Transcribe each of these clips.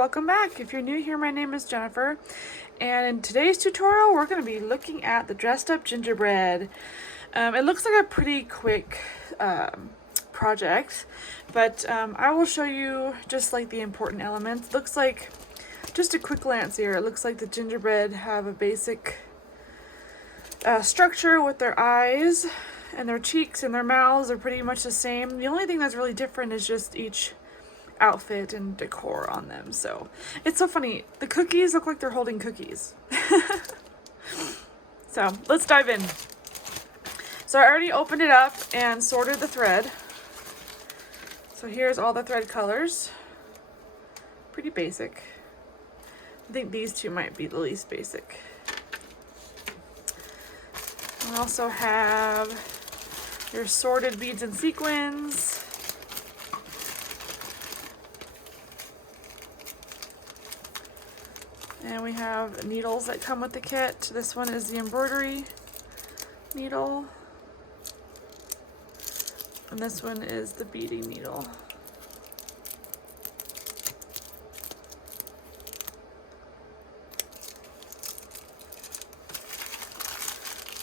welcome back. If you're new here, my name is Jennifer, and in today's tutorial we're going to be looking at the Dressed Up Gingerbread. It looks like a pretty quick project, but I will show you just like the important elements. Looks like, just a quick glance here, it looks like the gingerbread have a basic structure with their eyes and their cheeks and their mouths are pretty much the same. The only thing that's really different is just each outfit and decor on them. So it's so funny, the cookies look like they're holding cookies. So let's dive in. So I already opened it up and sorted the thread. So here's all the thread colors. Pretty basic. I think these two might be the least basic. We also have your sorted beads and sequins. And we have needles that come with the kit. This one is the embroidery needle. And this one is the beading needle.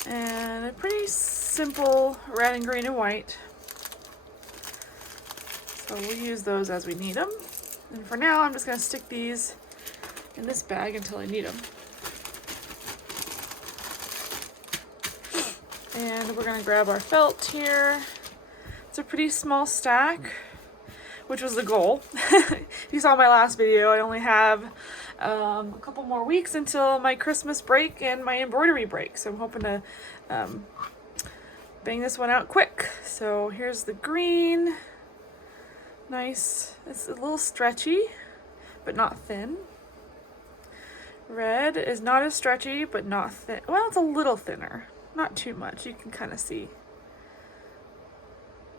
And a pretty simple red and green and white. So we'll use those as we need them. And for now, I'm just going to stick these in this bag until I need them. And we're going to grab our felt here. It's a pretty small stack, which was the goal. If you saw my last video, I only have a couple more weeks until my Christmas break and my embroidery break. So I'm hoping to bang this one out quick. So here's the green. Nice. It's a little stretchy, but not thin. Red is not as stretchy, but not thin. Well, it's a little thinner. Not too much. You can kind of see.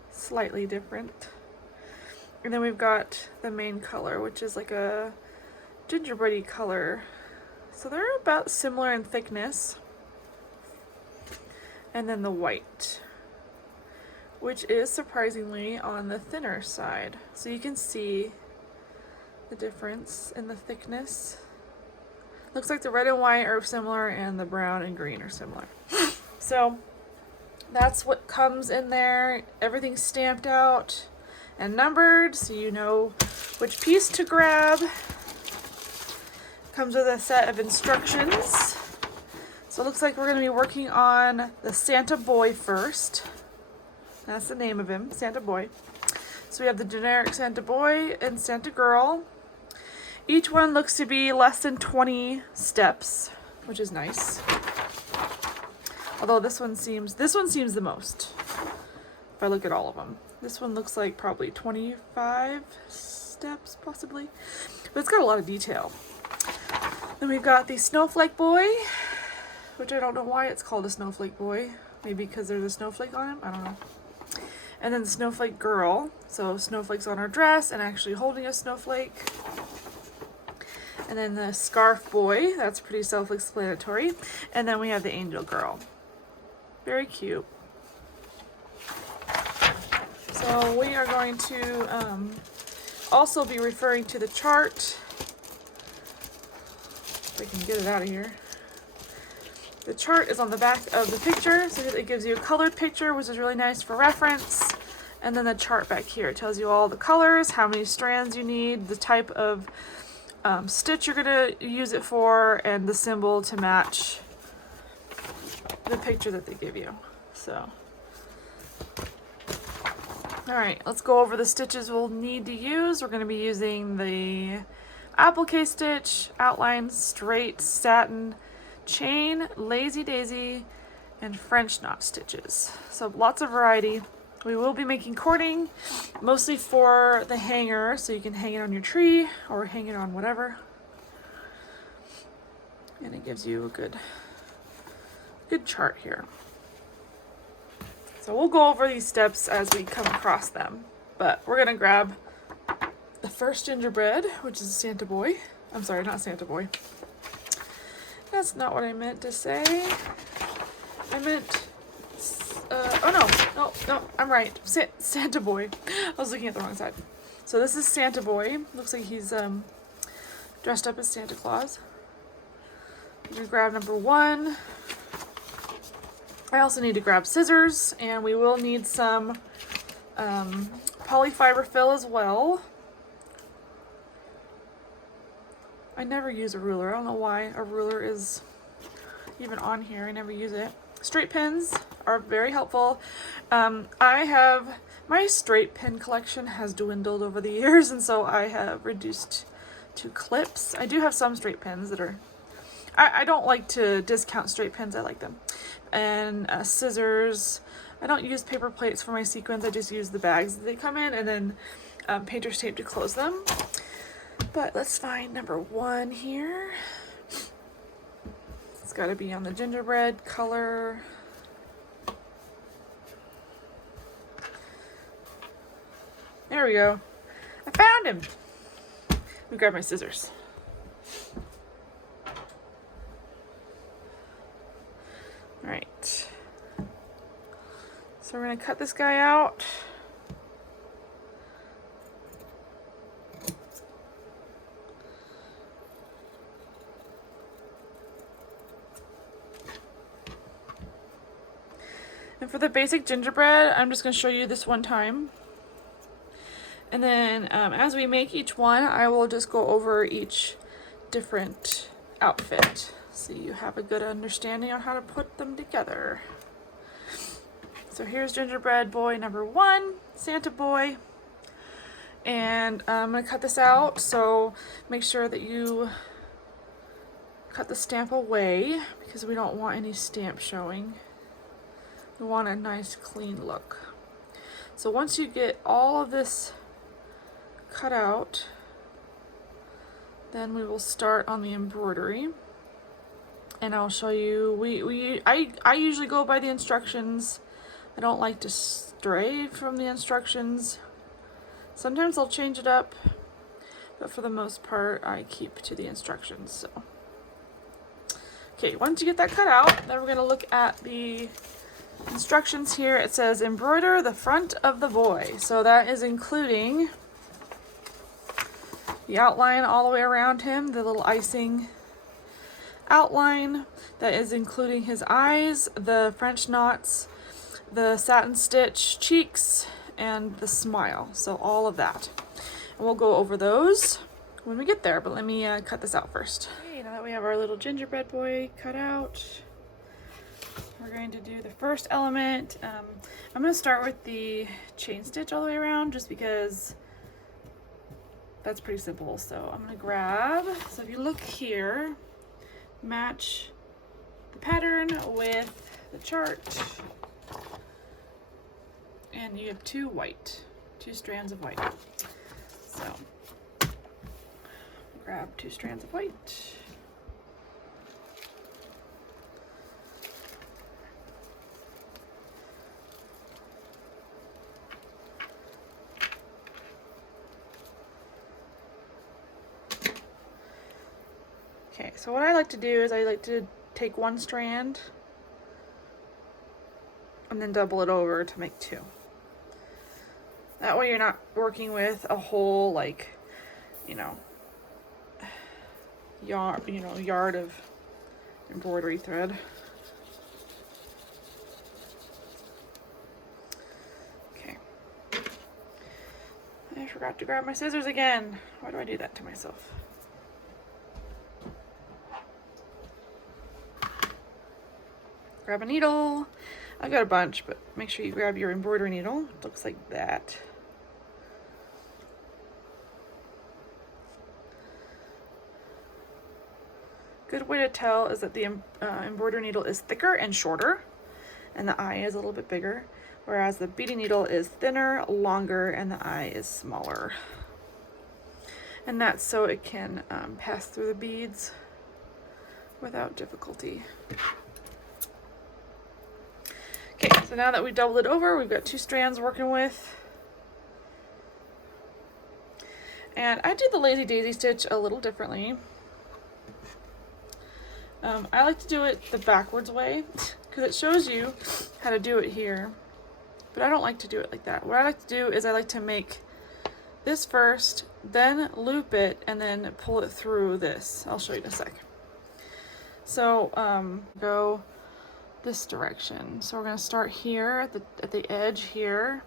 Slightly different. And then we've got the main color, which is like a gingerbready color. So they're about similar in thickness. And then the white, which is surprisingly on the thinner side. So you can see the difference in the thickness. Looks like the red and white are similar and the brown and green are similar. So that's what comes in there. Everything's stamped out and numbered so you know which piece to grab. Comes with a set of instructions. So it looks like we're going to be working on the Santa Boy first. That's the name of him, Santa Boy. So we have the generic Santa Boy and Santa Girl. Each one looks to be less than 20 steps, which is nice. Although this one seems the most, if I look at all of them. This one looks like probably 25 steps, possibly. But it's got a lot of detail. Then we've got the Snowflake Boy, which I don't know why it's called a Snowflake Boy. Maybe because there's a snowflake on him? I don't know. And then the Snowflake Girl. So snowflakes on her dress and actually holding a snowflake. And then the Scarf Boy. That's pretty self-explanatory. And then we have the Angel Girl. Very cute. So we are going to also be referring to the chart. If I can get it out of here. The chart is on the back of the picture, so it gives you a colored picture, which is really nice for reference. And then the chart back here tells you all the colors, how many strands you need, the type of stitch you're going to use it for, and the symbol to match the picture that they give you. So, alright, let's go over the stitches we'll need to use. We're going to be using the applique stitch, outline, straight, satin, chain, lazy daisy, and French knot stitches. So lots of variety. We will be making cording, mostly for the hanger, so you can hang it on your tree or hang it on whatever. And it gives you a good chart here. So we'll go over these steps as we come across them. But we're gonna grab the first gingerbread, which is Santa Boy. I'm sorry, not Santa Boy. That's not what I meant to say. I meant, no, I'm right. Santa Boy. I was looking at the wrong side. So this is Santa Boy. Looks like he's dressed up as Santa Claus. I'm gonna grab number 1. I also need to grab scissors, and we will need some polyfiber fill as well. I never use a ruler. I don't know why a ruler is even on here. I never use it. Straight pins are very helpful. My straight pin collection has dwindled over the years, and so I have reduced to clips. I do have some straight pins that are, I don't like to discount straight pins. I like them. And scissors. I don't use paper plates for my sequins. I just use the bags that they come in, and then painter's tape to close them. But let's find number 1 here. It's got to be on the gingerbread color. There we go. I found him. Let me grab my scissors. All right. So we're going to cut this guy out. And for the basic gingerbread, I'm just going to show you this one time. And then as we make each one, I will just go over each different outfit so you have a good understanding on how to put them together. So here's gingerbread boy number 1, Santa boy. And I'm going to cut this out, so make sure that you cut the stamp away because we don't want any stamp showing. We want a nice clean look. So once you get all of this cut out, then we will start on the embroidery, and I'll show you. I usually go by the instructions. I don't like to stray from the instructions. Sometimes I'll change it up, but for the most part I keep to the instructions. So okay, once you get that cut out, then we're going to look at the instructions here. It says embroider the front of the boy, so that is including the outline all the way around him, the little icing outline. That is including his eyes, the French knots, the satin stitch cheeks, and the smile. So all of that. And we'll go over those when we get there, but let me cut this out first. Okay, now that we have our little gingerbread boy cut out, we're going to do the first element. I'm going to start with the chain stitch all the way around just because that's pretty simple. So I'm going to grab, so if you look here, match the pattern with the chart, and you have two strands of white. So grab 2 strands of white. Okay, so what I like to do is I like to take 1 strand and then double it over to make 2. That way you're not working with a whole, like, yard of embroidery thread. Okay. I forgot to grab my scissors again. Why do I do that to myself? Grab a needle. I've got a bunch, but make sure you grab your embroidery needle. It looks like that. Good way to tell is that the embroidery needle is thicker and shorter, and the eye is a little bit bigger, whereas the beading needle is thinner, longer, and the eye is smaller. And that's so it can pass through the beads without difficulty. Okay, so now that we doubled it over, we've got 2 strands working with. And I did the lazy daisy stitch a little differently. I like to do it the backwards way because it shows you how to do it here, but I don't like to do it like that. What I like to do is I like to make this first, then loop it, and then pull it through this. I'll show you in a sec. So go this direction. So we're gonna start here at the edge here,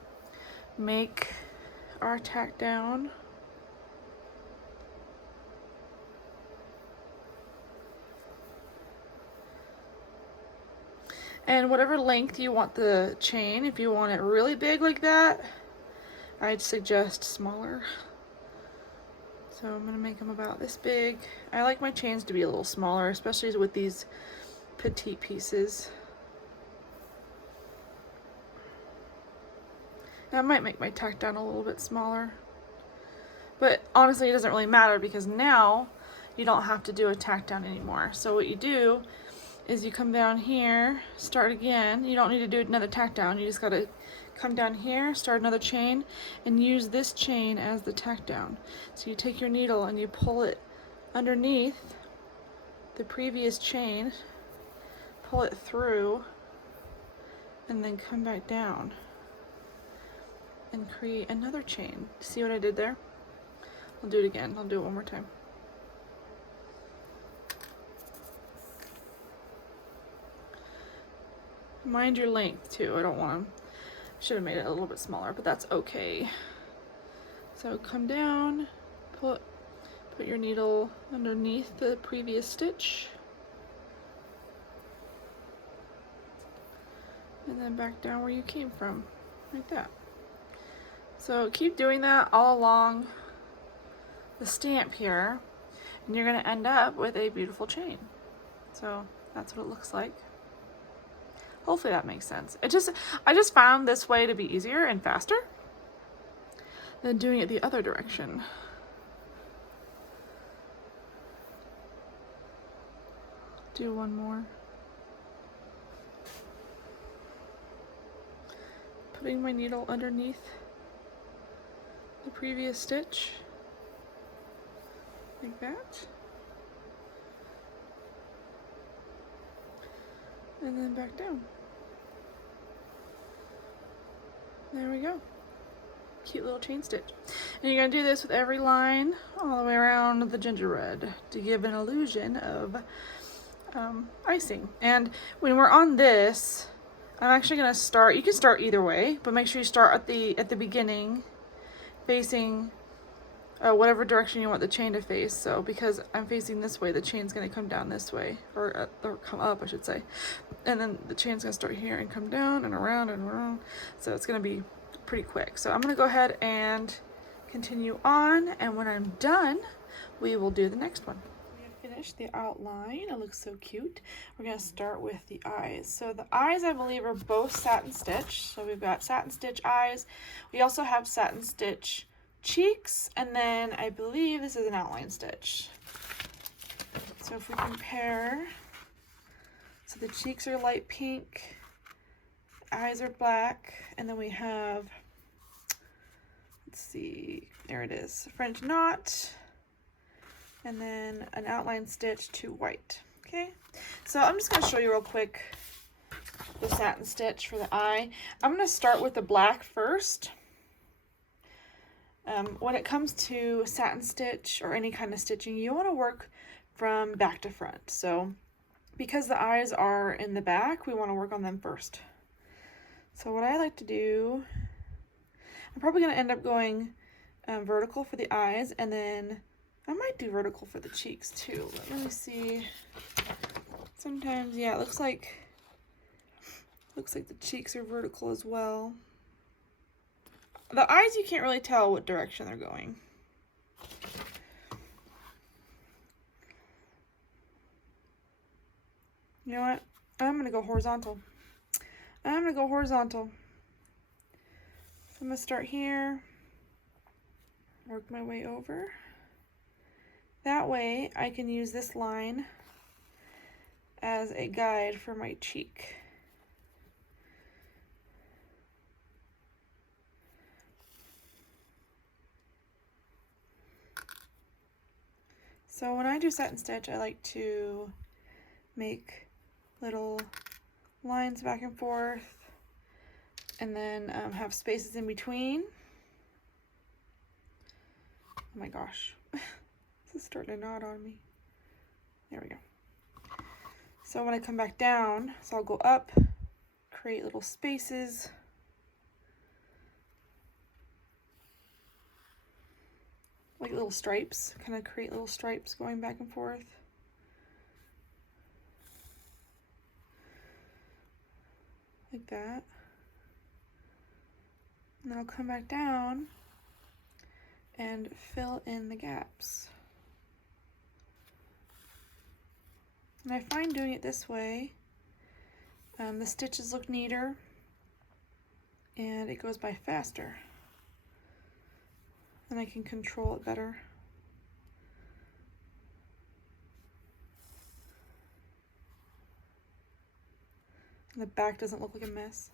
make our tack down. And whatever length you want the chain, if you want it really big like that, I'd suggest smaller. So I'm gonna make them about this big. I like my chains to be a little smaller, especially with these petite pieces. Now, I might make my tack down a little bit smaller, but honestly it doesn't really matter because now you don't have to do a tack down anymore. So what you do is you come down here, start again. You don't need to do another tack down. You just gotta come down here, start another chain, and use this chain as the tack down. So you take your needle and you pull it underneath the previous chain, pull it through, and then come back down and create another chain. See what I did there? I'll do it again. I'll do it one more time. Mind your length too. I don't want to, should have made it a little bit smaller, but that's okay. So come down, put your needle underneath the previous stitch, and then back down where you came from, like that. So keep doing that all along the stamp here, and you're going to end up with a beautiful chain. So that's what it looks like. Hopefully that makes sense. I just found this way to be easier and faster than doing it the other direction. Do one more. Putting my needle underneath the previous stitch, like that. And then back down. There we go. Cute little chain stitch. And you're gonna do this with every line all the way around the gingerbread to give an illusion of icing. And when we're on this, I'm actually gonna start, you can start either way, but make sure you start at the beginning facing whatever direction you want the chain to face. So because I'm facing this way, the chain's gonna come down this way, or come up, I should say. And then the chain's gonna start here and come down and around and around. So it's gonna be pretty quick. So I'm gonna go ahead and continue on, and when I'm done, we will do the next one. We have finished the outline. It looks so cute. We're gonna start with the eyes. So the eyes, I believe, are both satin stitch. So we've got satin stitch eyes. We also have satin stitch cheeks, and then I believe this is an outline stitch. So if we compare, so the cheeks are light pink, eyes are black, and then we have, let's see, there it is, French knot, and then an outline stitch to white. Okay, so I'm just going to show you real quick the satin stitch for the eye. I'm going to start with the black first. When it comes to satin stitch or any kind of stitching, you want to work from back to front. So because the eyes are in the back, we want to work on them first. So what I like to do, I'm probably going to end up going vertical for the eyes, and then I might do vertical for the cheeks too. Let me see. Sometimes, yeah, it looks like the cheeks are vertical as well. The eyes, you can't really tell what direction they're going. You know what? I'm going to go horizontal. So I'm going to start here, work my way over. That way I can use this line as a guide for my cheek. So when I do satin stitch, I like to make little lines back and forth, and then have spaces in between. Oh my gosh, this is starting to knot on me. There we go. So when I come back down, so I'll go up, create little spaces. Like little stripes, kind of create little stripes going back and forth. Like that. And then I'll come back down and fill in the gaps. And I find doing it this way, the stitches look neater and it goes by faster. And I can control it better. And the back doesn't look like a mess.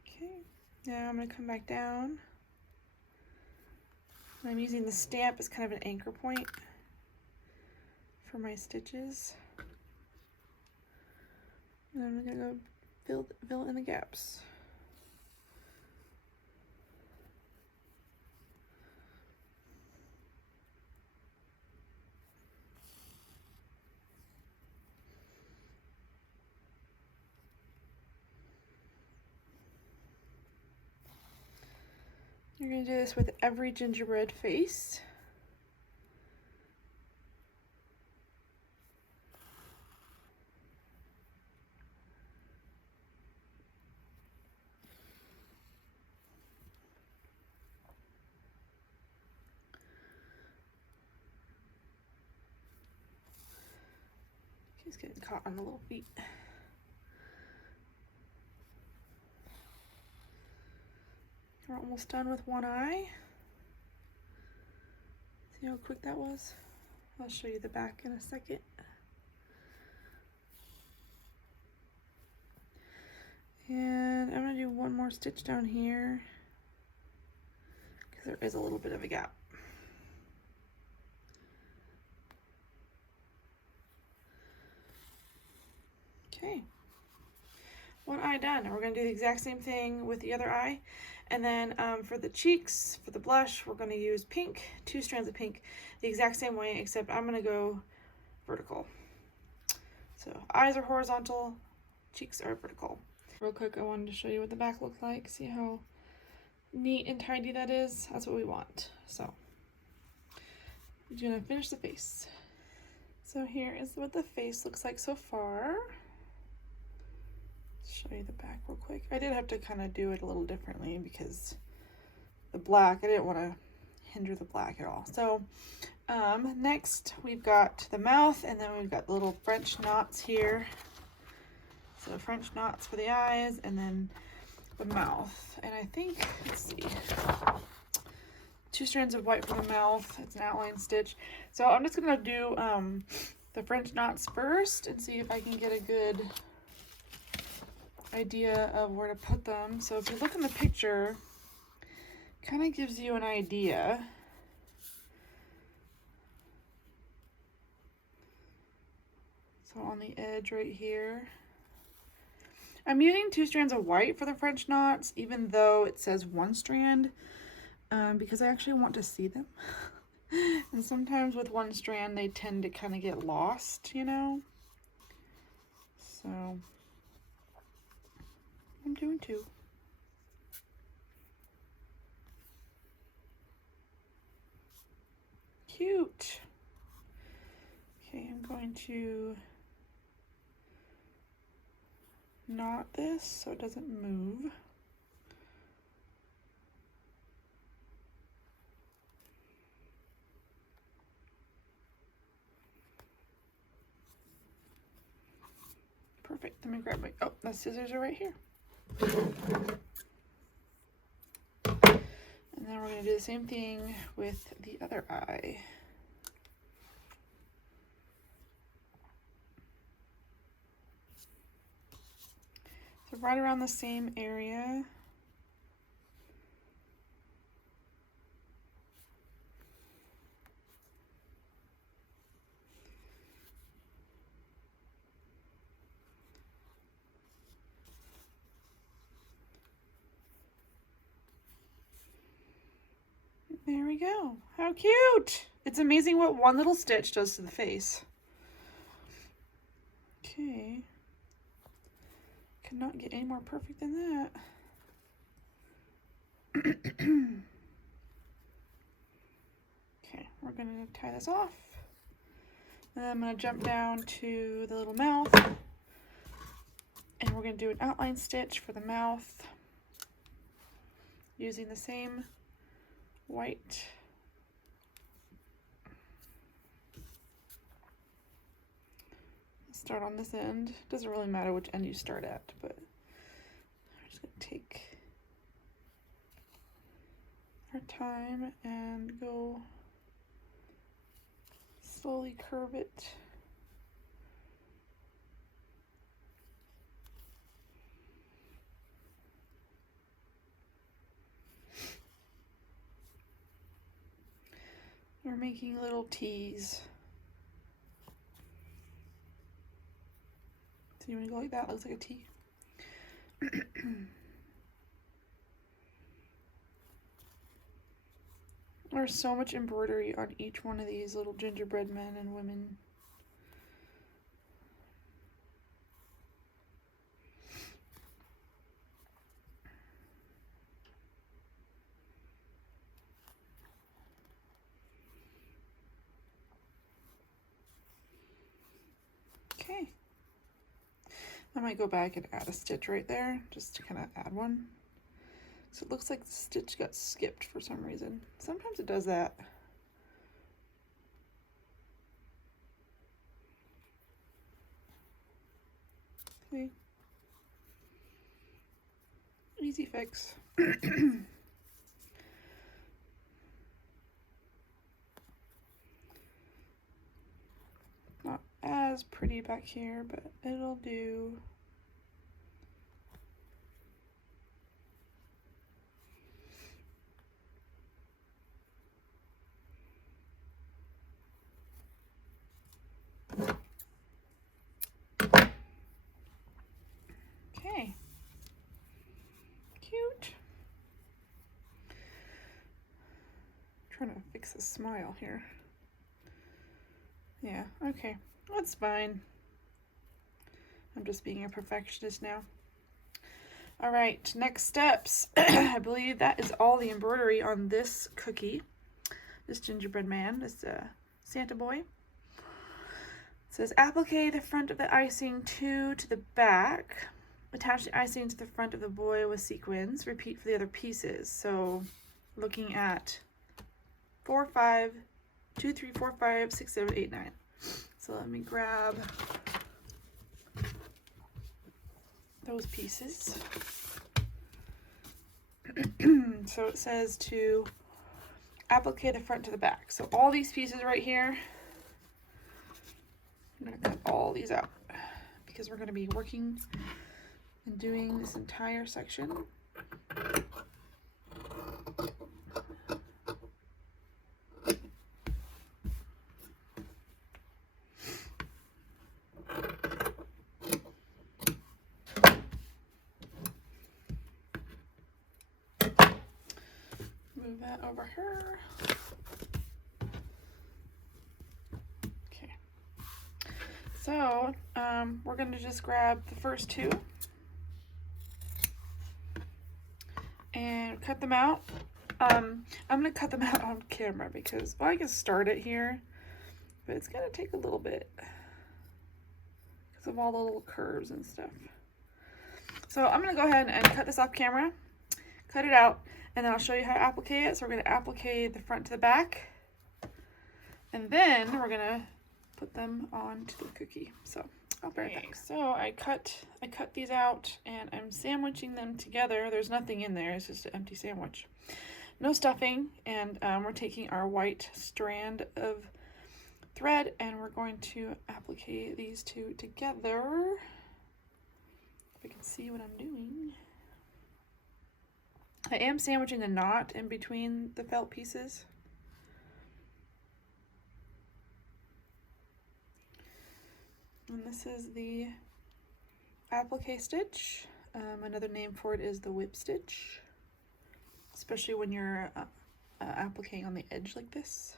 Okay, now I'm going to come back down. I'm using the stamp as kind of an anchor point for my stitches. And I'm going to go fill in the gaps. You're going to do this with every gingerbread face. He's getting caught on the little feet. We're almost done with one eye. See how quick that was? I'll show you the back in a second. And I'm going to do one more stitch down here because there is a little bit of a gap. Okay, one eye done. We're going to do the exact same thing with the other eye. And then for the cheeks, for the blush, we're going to use pink, 2 strands of pink, the exact same way, except I'm going to go vertical. So eyes are horizontal, cheeks are vertical. Real quick, I wanted to show you what the back looked like. See how neat and tidy that is? That's what we want. So I'm going to finish the face. So here is what the face looks like so far. Show you the back real quick. I did have to kind of do it a little differently because the black, I didn't want to hinder the black at all. So next we've got the mouth, and then we've got little French knots here. So French knots for the eyes, and then the mouth. And I think, let's see, 2 strands of white for the mouth. It's an outline stitch. So I'm just gonna do the French knots first and see if I can get a good idea of where to put them. So if you look in the picture, kind of gives you an idea. So on the edge right here. I'm using 2 strands of white for the French knots, even though it says 1 strand, because I actually want to see them. And sometimes with 1 strand, they tend to kind of get lost, you know? So I'm doing 2. Cute. Okay, I'm going to knot this so it doesn't move. Perfect. Let me grab my, oh, the scissors are right here. And then we're going to do the same thing with the other eye. So right around the same area. There we go. How cute! It's amazing what one little stitch does to the face. Okay. Cannot get any more perfect than that. Okay, we're gonna tie this off. And then I'm gonna jump down to the little mouth. And we're gonna do an outline stitch for the mouth using the same white. Start on this end. Doesn't really matter which end you start at, but we're just gonna take our time and go slowly curve it. We're making little T's. So you want to go like that? Looks like a T. There's so much embroidery on each one of these little gingerbread men and women. Okay. I might go back and add a stitch right there, just to kind of add one. So it looks like the stitch got skipped for some reason. Sometimes it does that. See? Easy fix. Not as pretty back here, but it'll do. Okay. Cute. Trying to fix a smile here. Yeah, okay. That's fine. I'm just being a perfectionist now. All right, next steps. I believe that is all the embroidery on this cookie. This gingerbread man, this Santa boy. It says, applique the front of the icing to the back. Attach the icing to the front of the boy with sequins. Repeat for the other pieces. So looking at 4, 5, 2, 3, 4, 5, 6, 7, 8, 9. So let me grab those pieces. So it says to applique the front to the back. So all these pieces right here, I'm going to cut all these out because we're going to be working and doing this entire section. Move that over here. Okay. So we're going to just grab the first two and cut them out. I'm going to cut them out on camera because, well, I can start it here, but it's going to take a little bit because of all the little curves and stuff. So I'm going to go ahead and cut this off camera, cut it out, and then I'll show you how to applique it. So we're going to applique the front to the back, and then we're going to put them onto the cookie. So I'll be right back. So I cut these out and I'm sandwiching them together. There's nothing in there, it's just an empty sandwich. No stuffing, and we're taking our white strand of thread and we're going to applique these two together. If I can see what I'm doing. I am sandwiching the knot in between the felt pieces. And this is the applique stitch. Another name for it is the whip stitch, especially when you're appliquing on the edge like this.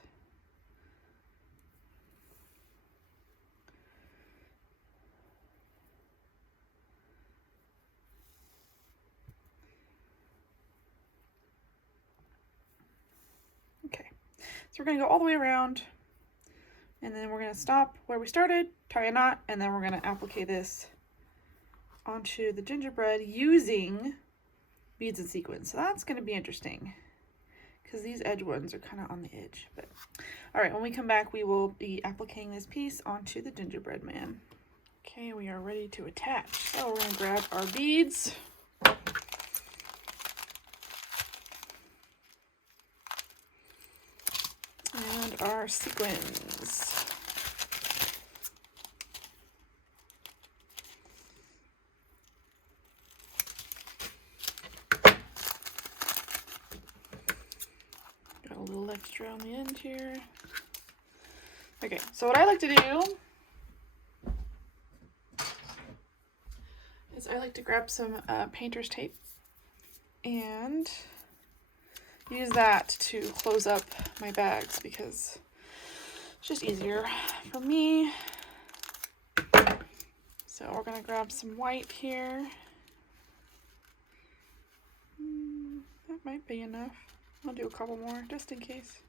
Okay, so we're going to go all the way around, and then we're going to stop where we started, tie a knot, and then we're going to applique this onto the gingerbread using beads and sequins. So that's going to be interesting because these edge ones are kind of on the edge. But all right, when we come back, we will be appliquing this piece onto the gingerbread man. Okay, we are ready to attach. So we're going to grab our beads. And our sequins. Got a little extra on the end here. Okay, so what I like to do is I like to grab some painter's tape and use that to close up my bags because it's just easier for me. So we're gonna grab some white here. That might be enough. I'll do a couple more just in case.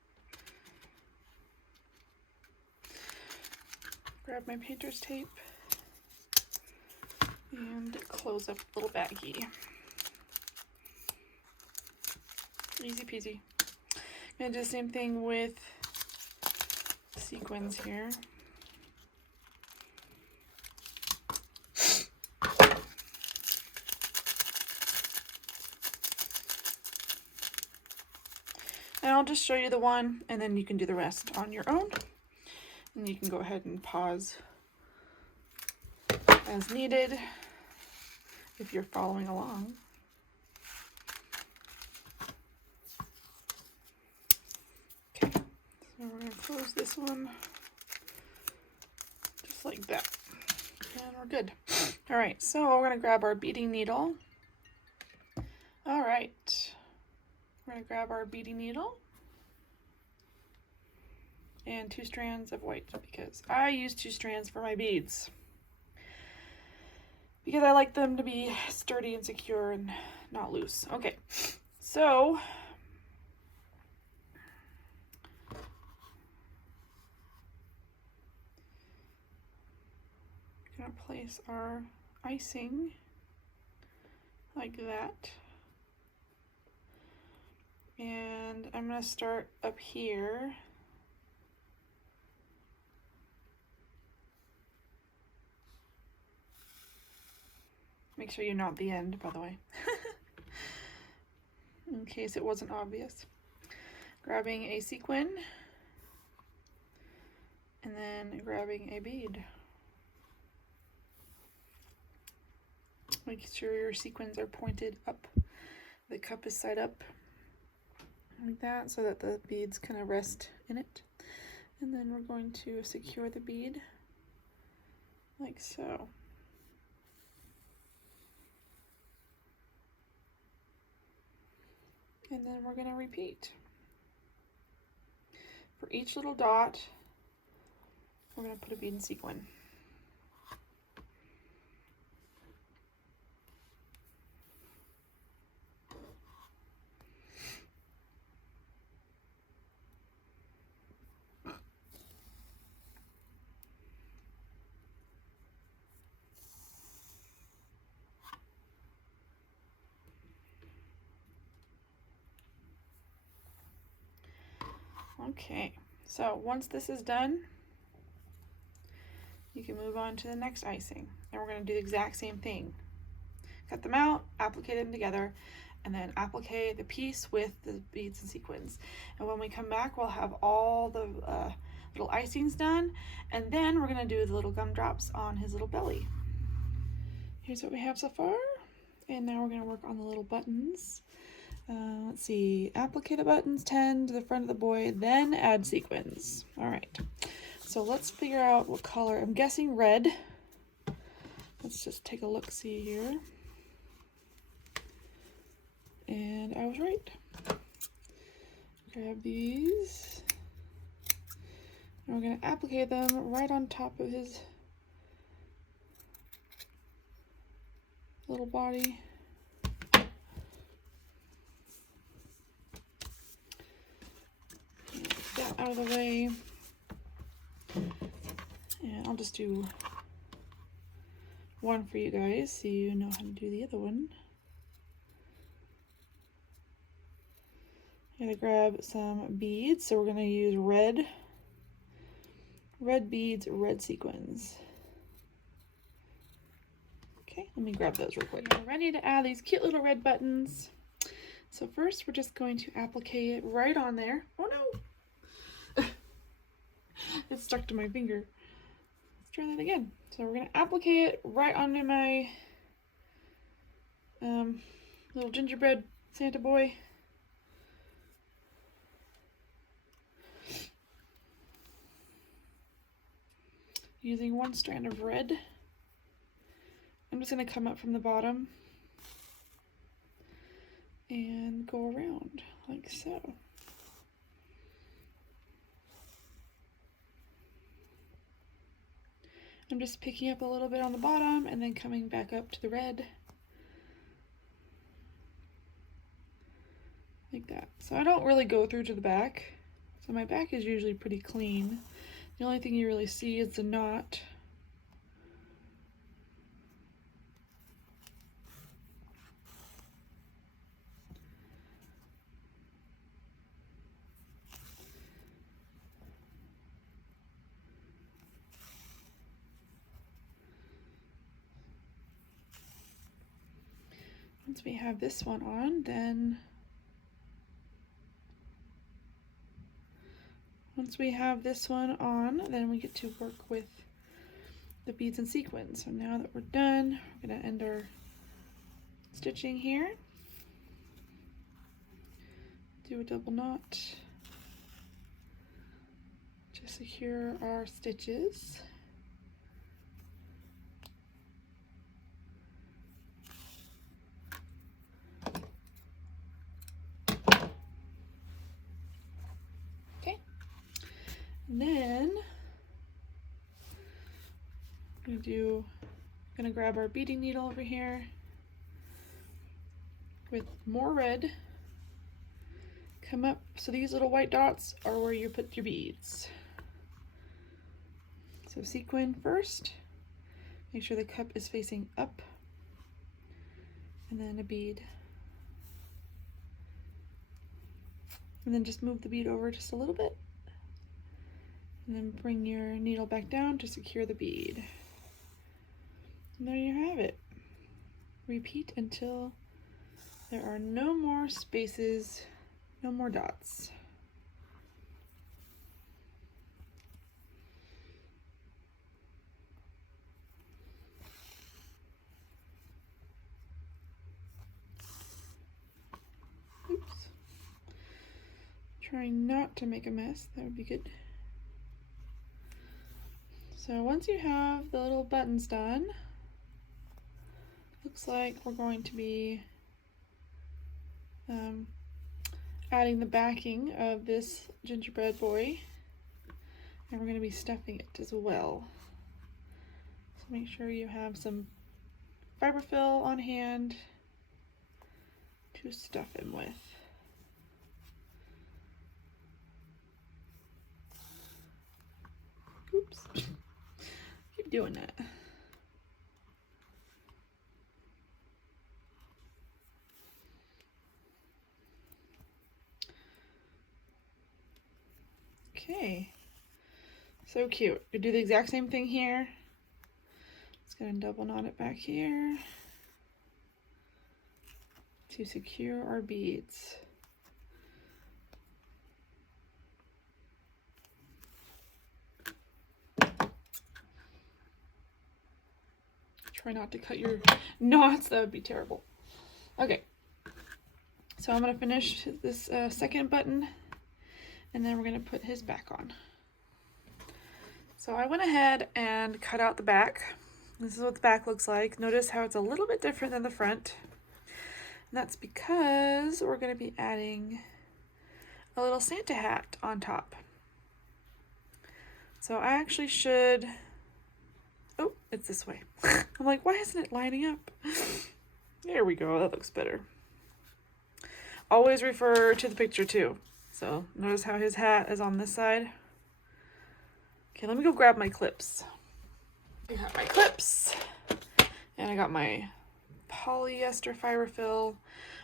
Grab my painter's tape and close up the little baggie. Easy peasy. I'm gonna do the same thing with sequins here. And I'll just show you the one, and then you can do the rest on your own. And you can go ahead and pause as needed if you're following along. Okay, so we're going to close this one just like that. And we're good. All right, so we're going to grab our beading needle. All right, we're going to grab our beading needle and 2 strands of white because I use 2 strands for my beads because I like them to be sturdy and secure and not loose. Okay, so I'm gonna place our icing like that, and I'm gonna start up here. Make sure you knot the end, by the way, in case it wasn't obvious. Grabbing a sequin and then grabbing a bead. Make sure your sequins are pointed up. The cup is side up like that so that the beads kind of rest in it. And then we're going to secure the bead like so. And then we're going to repeat. For each little dot, we're going to put a bead and sequin. Okay, so once this is done, you can move on to the next icing. And we're going to do the exact same thing. Cut them out, applique them together, and then applique the piece with the beads and sequins. And when we come back, we'll have all the little icings done, and then we're going to do the little gumdrops on his little belly. Here's what we have so far, and now we're going to work on the little buttons. Let's see, applique the buttons 10 to the front of the boy, then add sequins. All right, so let's figure out what color. I'm guessing red. Let's just take a look-see here. And I was right. Grab these. And we're going to applique them right on top of his little body. Get that out of the way. And I'll just do one for you guys so you know how to do the other one. I'm gonna grab some beads, so we're gonna use red beads, red sequins. Okay, let me grab those real quick. We're ready to add these cute little red buttons. So first we're just going to applique it right on there. Oh no! It stuck to my finger. Let's try that again. So we're gonna applique it right onto my little gingerbread Santa boy. Using one strand of red. I'm just going to come up from the bottom and go around like so. I'm just picking up a little bit on the bottom and then coming back up to the red. Like that. So I don't really go through to the back. So my back is usually pretty clean. The only thing you really see is the knot. Once we have this one on, then we get to work with the beads and sequins. So now that we're done, we're going to end our stitching here. Do a double knot to secure our stitches. And then I'm gonna grab our beading needle over here with more red. Come up, so these little white dots are where you put your beads. So sequin first, make sure the cup is facing up, and then a bead. And then just move the bead over just a little bit. And then bring your needle back down to secure the bead. And there you have it. Repeat until there are no more spaces, no more dots. Oops. Trying not to make a mess, that would be good. So once you have the little buttons done, looks like we're going to be adding the backing of this gingerbread boy, and we're going to be stuffing it as well. So make sure you have some fiberfill on hand to stuff him with. Oops. Keep doing that. Okay, so cute. We do the exact same thing here. Just gonna double knot it back here to secure our beads. Try not to cut your knots, that would be terrible. Okay, so I'm gonna finish this second button, and then we're gonna put his back on. So I went ahead and cut out the back. This is what the back looks like. Notice how it's a little bit different than the front. And that's because we're gonna be adding a little Santa hat on top. So I actually should, oh, it's this way. I'm like, why isn't it lining up? There we go, that looks better. Always refer to the picture too. So notice how his hat is on this side. Okay, let me go grab my clips. I got my clips and I got my polyester fiber fill.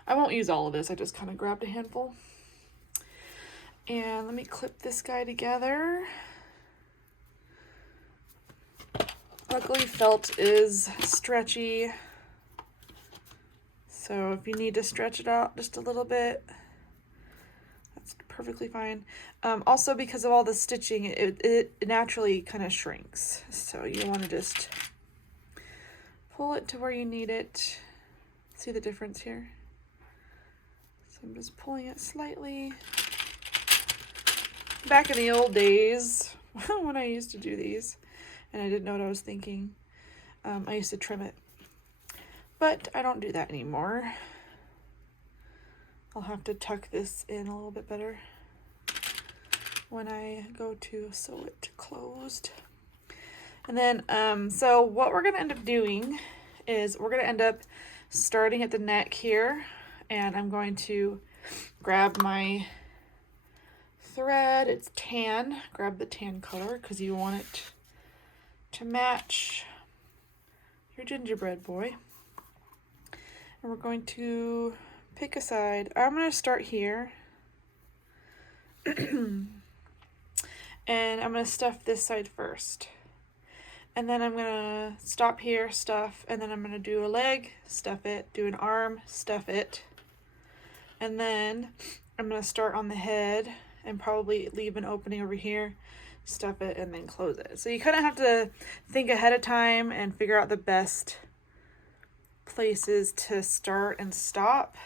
I won't use all of this, I just kind of grabbed a handful. And let me clip this guy together. Luckily felt is stretchy, so if you need to stretch it out just a little bit, that's perfectly fine. Also, because of all the stitching, it naturally kind of shrinks, so you want to just pull it to where you need it. See the difference here? So I'm just pulling it slightly. Back in the old days, when I used to do these, and I didn't know what I was thinking, I used to trim it. But I don't do that anymore. I'll have to tuck this in a little bit better when I go to sew it closed. And then, so what we're gonna end up doing is we're gonna end up starting at the neck here, and I'm going to grab my thread. It's tan. Grab the tan color because you want it to match your gingerbread boy. And we're going to pick a side. I'm going to start here. And I'm going to stuff this side first. And then I'm going to stop here, stuff, and then I'm going to do a leg, stuff it, do an arm, stuff it. And then I'm going to start on the head and probably leave an opening over here, stuff it, and then close it. So you kind of have to think ahead of time and figure out the best places to start and stop.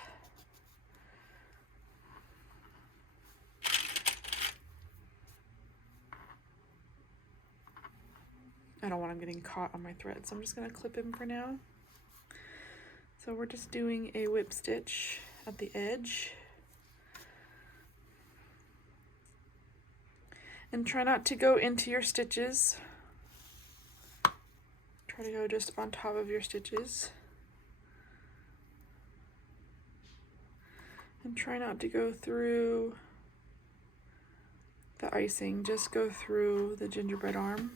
I don't want him getting caught on my thread, so I'm just going to clip him for now. So we're just doing a whip stitch at the edge. And try not to go into your stitches. Try to go just on top of your stitches. And try not to go through the icing, just go through the gingerbread arm.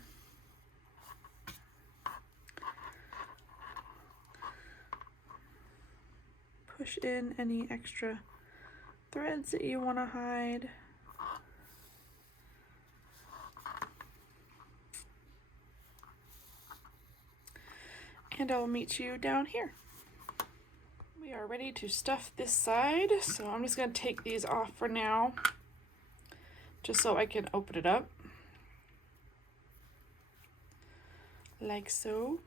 Push in any extra threads that you want to hide. And I'll meet you down here. We are ready to stuff this side, so I'm just going to take these off for now, just so I can open it up, like so.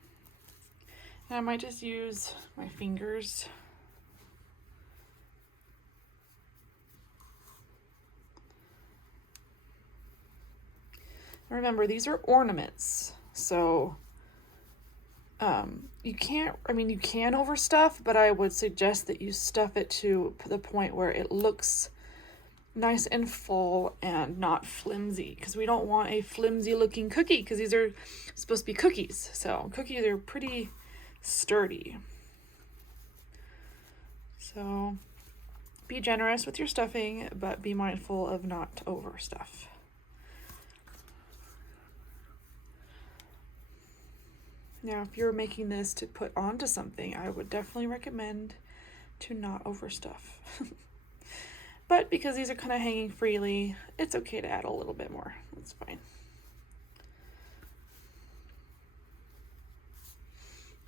And I might just use my fingers. Remember, these are ornaments, so you can't, I mean, you can overstuff, but I would suggest that you stuff it to the point where it looks nice and full and not flimsy, because we don't want a flimsy looking cookie, because these are supposed to be cookies. So cookies are pretty sturdy. So be generous with your stuffing, but be mindful of not overstuff. Now, if you're making this to put onto something, I would definitely recommend to not overstuff. But because these are kind of hanging freely, it's okay to add a little bit more. That's fine.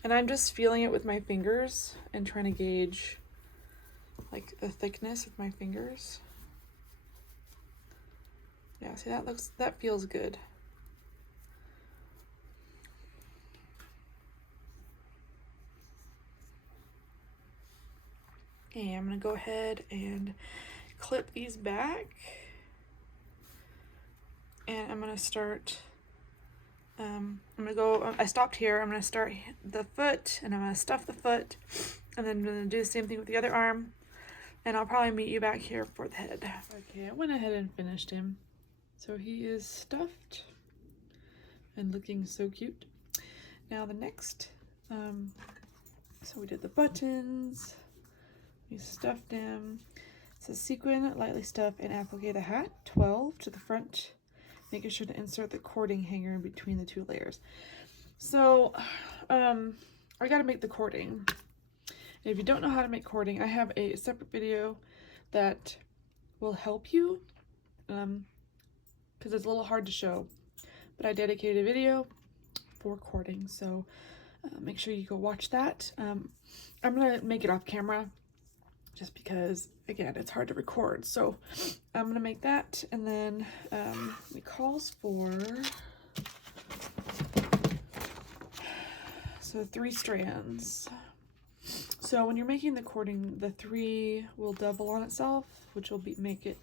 And I'm just feeling it with my fingers and trying to gauge like the thickness of my fingers. Yeah, see, that feels good. Okay, I'm gonna go ahead and clip these back, and I'm gonna start, I stopped here, I'm gonna start the foot, and I'm gonna stuff the foot, and then I'm gonna do the same thing with the other arm, And I'll probably meet you back here for the head. Okay, I went ahead and finished him. So he is stuffed and looking so cute. Now the next, so we did the buttons, we stuffed him. It says sequin, lightly stuff, and applique the hat, 12 to the front, making sure to insert the cording hanger in between the 2 layers. So, I gotta make the cording. And if you don't know how to make cording, I have a separate video that will help you, because it's a little hard to show, but I dedicated a video for cording, so make sure you go watch that. I'm gonna make it off camera, just because, again, it's hard to record. So I'm gonna make that, and then it calls for, so 3 strands. So when you're making the cording, the 3 will double on itself, which will make it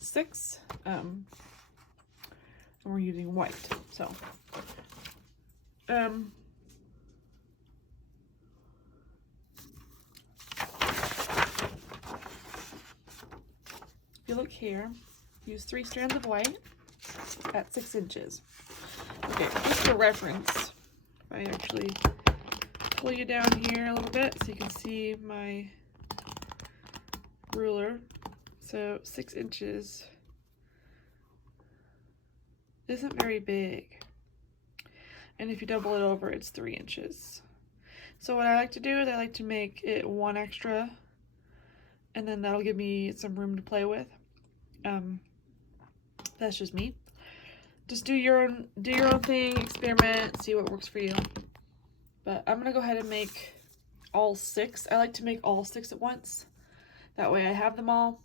6. And we're using white. So if you look here, use 3 strands of white at 6 inches. Okay, just for reference, if I actually pull you down here a little bit so you can see my ruler. So 6 inches isn't very big. And if you double it over, it's 3 inches. So what I like to do is I like to make it 1 extra, and then that'll give me some room to play with. That's just me. Just do your own thing, experiment, see what works for you. But I'm gonna go ahead and make all 6. I like to make all 6 at once. That way I have them all.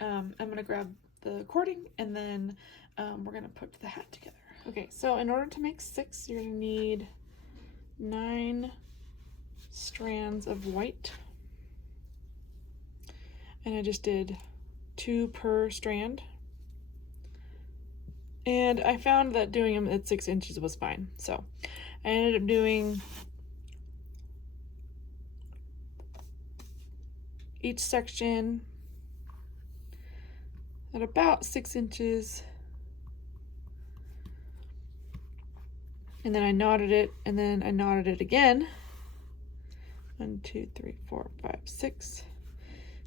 I'm gonna grab the cording, and then we're gonna put the hat together. Okay, so in order to make 6, you're gonna need 9 strands of white. And I just did 2 per strand. And I found that doing them at 6 inches was fine. So I ended up doing each section at about 6 inches. And then I knotted it, and then I knotted it again. 1, 2, 3, 4, 5, 6.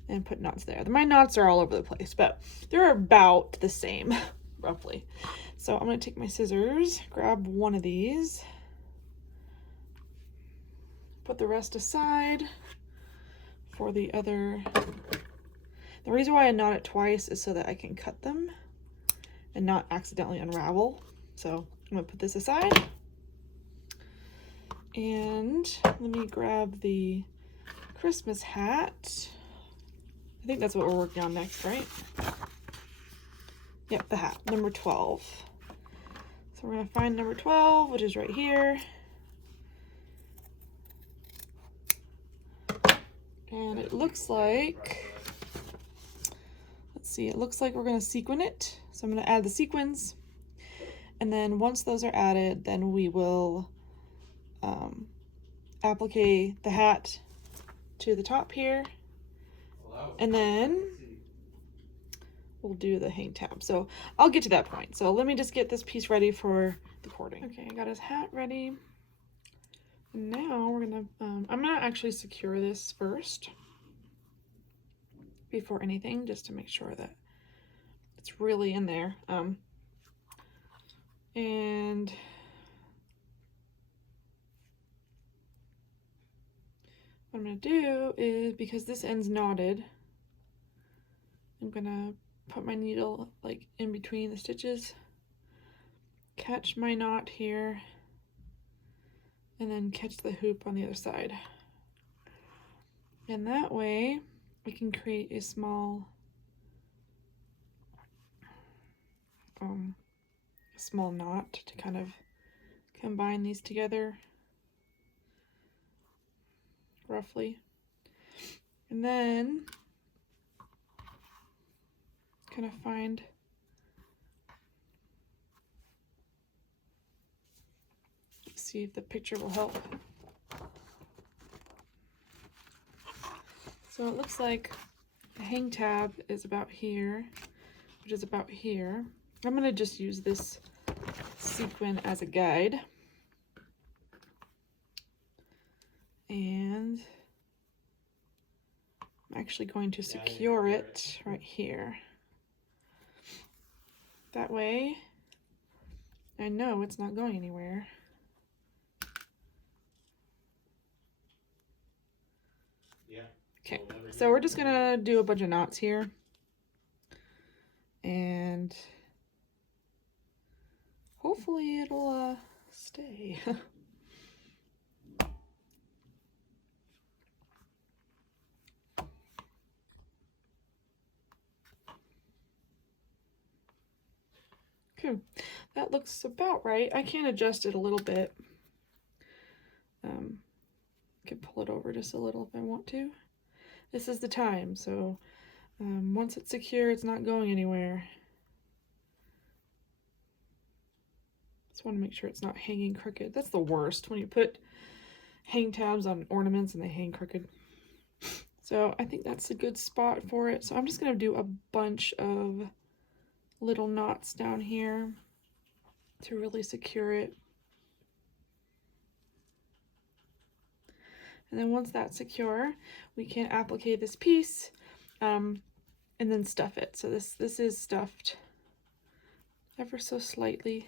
And put knots there. My knots are all over the place, but they're about the same, roughly. So I'm gonna take my scissors, grab one of these, put the rest aside for the other. The reason why I knot it twice is so that I can cut them and not accidentally unravel. So I'm gonna put this aside. And let me grab the Christmas hat. I think that's what we're working on next, right? Yep, the hat, number 12. So we're gonna find number 12, which is right here. And it looks like, let's see, it looks like we're gonna sequin it. So I'm gonna add the sequins. And then once those are added, then we will applique the hat to the top here. And then we'll do the hang tab. So I'll get to that point. So let me just get this piece ready for the cording. Okay, I got his hat ready. And now we're gonna, I'm gonna actually secure this first before anything, just to make sure that it's really in there. And what I'm gonna do is, because this end's knotted, I'm gonna put my needle like in between the stitches, catch my knot here, and then catch the hoop on the other side. And that way we can create a small knot to kind of combine these together roughly. And then kind of find see if the picture will help. So it looks like The hang tab is about here, which is about here. I'm going to just use this sequin as a guide. And I'm actually going to secure it right here. That way, I know it's not going anywhere. Okay, so we're just gonna do a bunch of knots here. And hopefully it'll stay. Okay, that looks about right. I can adjust it a little bit. I can pull it over just a little if I want to. This is the time, so once it's secure, it's not going anywhere. Just want to make sure it's not hanging crooked. That's the worst, when you put hang tabs on ornaments and they hang crooked. So I think that's a good spot for it. So I'm just going to do a bunch of little knots down here to really secure it. And then once that's secure, we can applique this piece and then stuff it. So this is stuffed ever so slightly.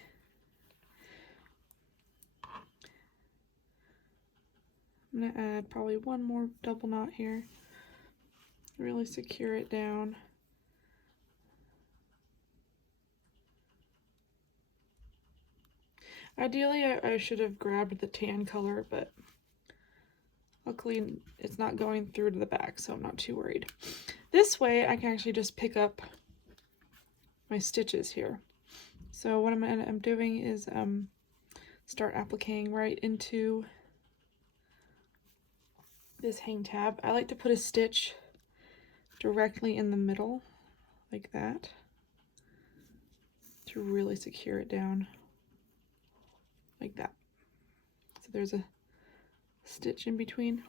I'm going to add probably one more double knot here. Really secure it down. Ideally, I should have grabbed the tan color, but luckily it's not going through to the back, so I'm not too worried. This way, I can actually just pick up my stitches here. So what I'm doing is start appliquing right into this hang tab. I like to put a stitch directly in the middle, like that, to really secure it down, like that. So there's a stitch in between.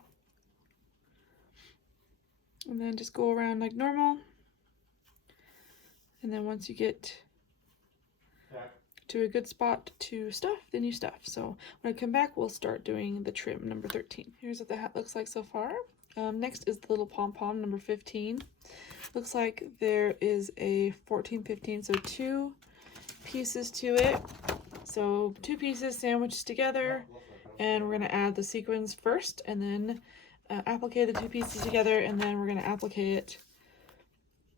And then just go around like normal. And then once you get to a good spot to stuff, then you stuff. So when I come back, we'll start doing the trim number 13. Here's what the hat looks like so far. Next is the little pom-pom number 15. Looks like there is a 14, 15, so 2 pieces to it. So 2 pieces sandwiched together, and we're going to add the sequins first, and then applique the 2 pieces together, and then we're going to applique it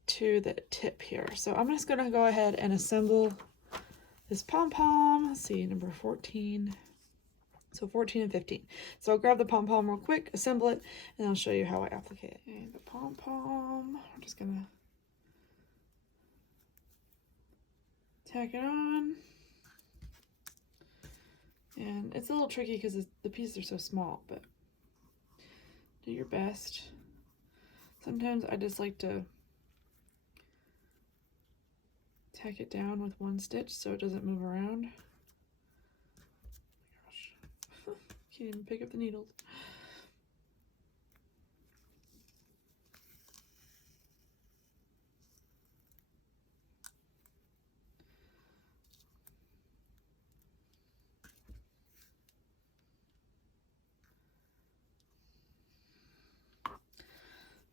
to the tip here. So I'm just going to go ahead and assemble this pom-pom. Let's see, number 14. So 14 and 15. So I'll grab the pom-pom real quick, assemble it, and I'll show you how I applique it. Okay, the pom-pom, I'm just gonna tack it on. And it's a little tricky because the pieces are so small, but do your best. Sometimes I just like to tack it down with one stitch so it doesn't move around. Can't even pick up the needles.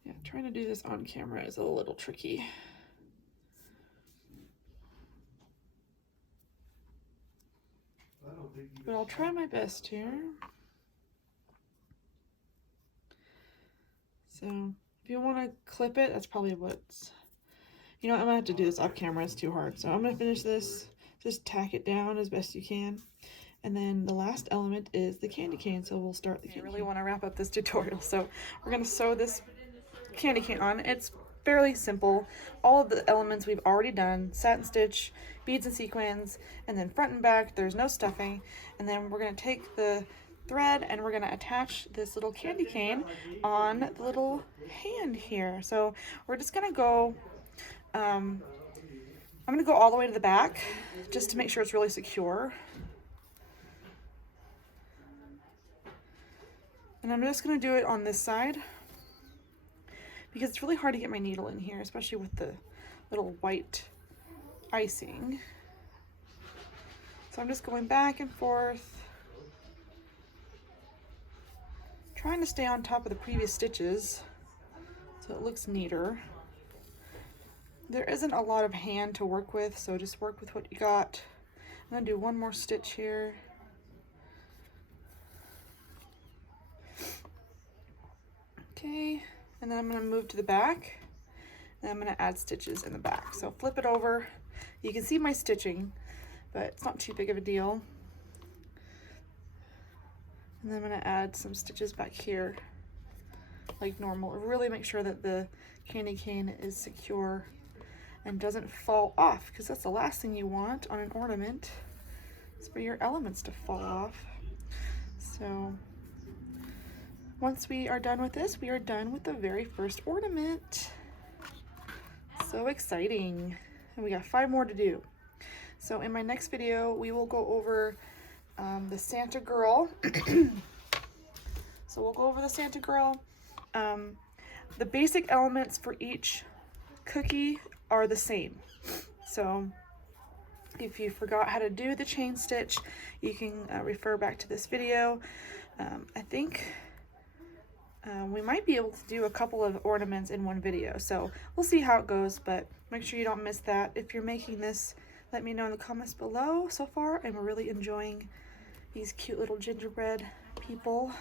Yeah, trying to do this on camera is a little tricky. But I'll try my best here. So if you want to clip it, that's probably what's, you know, I'm gonna have to do this off camera, it's too hard. So I'm gonna finish this, just tack it down as best you can. And then the last element is the candy cane, so we'll start the candy cane. I really want to wrap up this tutorial, so we're gonna sew this candy cane on. It's fairly simple. All of the elements we've already done: satin stitch, beads and sequins, and then front and back there's no stuffing. And then we're going to take the thread and we're going to attach this little candy cane on the little hand here. So we're just going to go I'm going to go all the way to the back just to make sure it's really secure. And I'm just going to do it on this side because it's really hard to get my needle in here, especially with the little white icing. So I'm just going back and forth, trying to stay on top of the previous stitches so it looks neater. There isn't a lot of hand to work with, so just work with what you got. I'm gonna do one more stitch here. Okay, and then I'm gonna move to the back, and I'm gonna add stitches in the back. So flip it over. You can see my stitching, but it's not too big of a deal. And then I'm gonna add some stitches back here like normal. Really make sure that the candy cane is secure and doesn't fall off, because that's the last thing you want on an ornament, is for your elements to fall off. So once we are done with this, we are done with the very first ornament. So exciting. And we got 5 more to do. So in my next video, we will go over the Santa girl. So we'll go over the Santa girl. The basic elements for each cookie are the same. So if you forgot how to do the chain stitch, you can refer back to this video. I think we might be able to do a couple of ornaments in one video, so we'll see how it goes, but make sure you don't miss that. If you're making this, let me know in the comments below. So far, I'm really enjoying these cute little gingerbread people.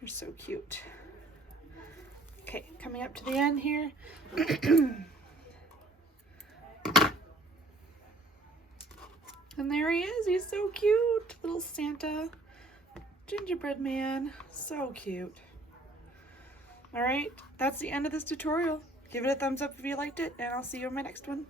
They're so cute. Okay, coming up to the end here. And there he is. He's so cute. Little Santa gingerbread man. So cute. Alright, that's the end of this tutorial. Give it a thumbs up if you liked it, and I'll see you in my next one.